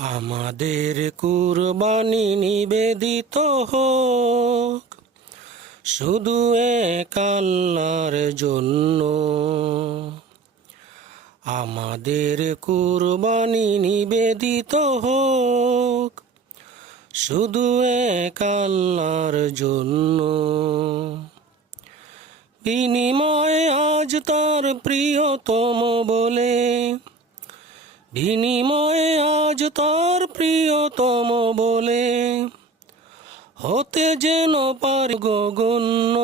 আমাদের কুরবানি নিবেদিত হোক শুধু এক আল্লাহর জন্য। আমাদের কুরবানি নিবেদিত হোক শুধু এক আল্লাহর জন্য। বিনিময়ে আজ তার প্রিয়তম বলে, বিনিময়ে আজ তার প্রিয়তম বলে হতে যেন পার গগন্য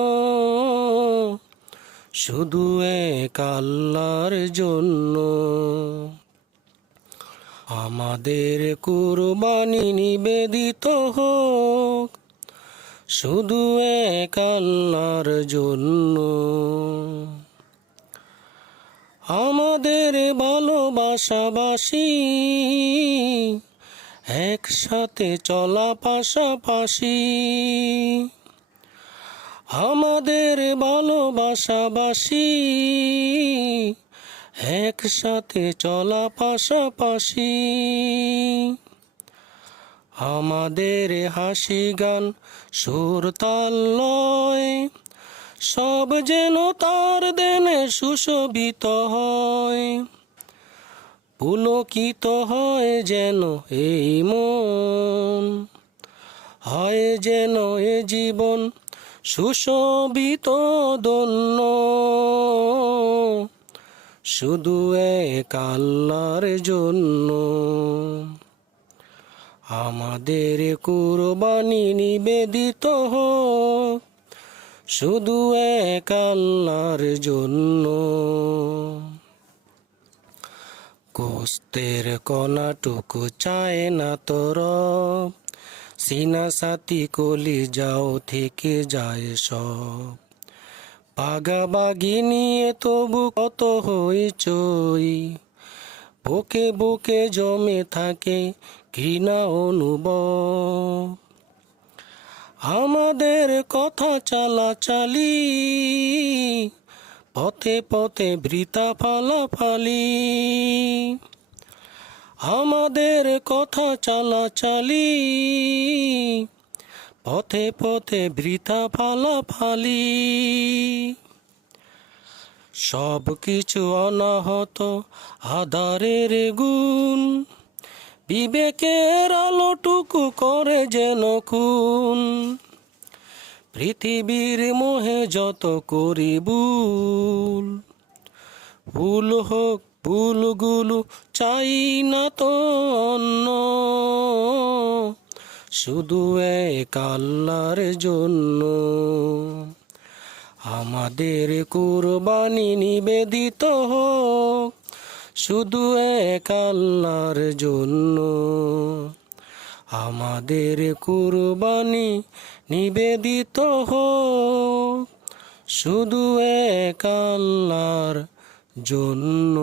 শুধু এক আল্লাহর জন্য। আমাদের কুরবানি নিবেদিত হোক শুধু এক আল্লাহর জন্য। আমাদের ভালোবাসাবাসী একসাথে চলা পাশাপাশি, আমাদের ভালোবাসাবাসী একসাথে চলা পাশাপাশি। আমাদের হাসি গান সুর তাল লয় সব যেন তার দেনে সুশোভিত হয়। পুলকিত হয় যেন এই মন, হয় যেন এ জীবন সুশোভিত ধন্য শুধু এক আল্লাহর জন্য। আমাদের কুরবানি নিবেদিত হোক শুধু এক আল্লাহর জন্য। গোস্তের কণাটুকু চায় না তোর, সিনা সাথী কলি যাও থেকে যায় সব। বাগাবাগি নিয়ে তবু কত হইচই, বুকে বুকে জমে থাকে ঘৃণা অনুভব। আমাদের কথা চালাচালি পথে পথে বৃথা ফালাফালি, আমাদের কথা চালাচালি পথে পথে বৃথা ফালাফালি। সব কিছু অনাহত আধারের গুণ, বিবেকের আলোটুকু করে যেন খুন। পৃথিবীর মোহে যত করি ভুল, ভুল হোক ভুলগুলো চাই না তো অন্য শুধু এক আল্লাহর জন্য। আমাদের কুরবানি নিবেদিত হোক শুধু এক আল্লাহর জন্য। আমাদের কুরবানি নিবেদিত হোক শুধু এক আল্লাহর জন্য।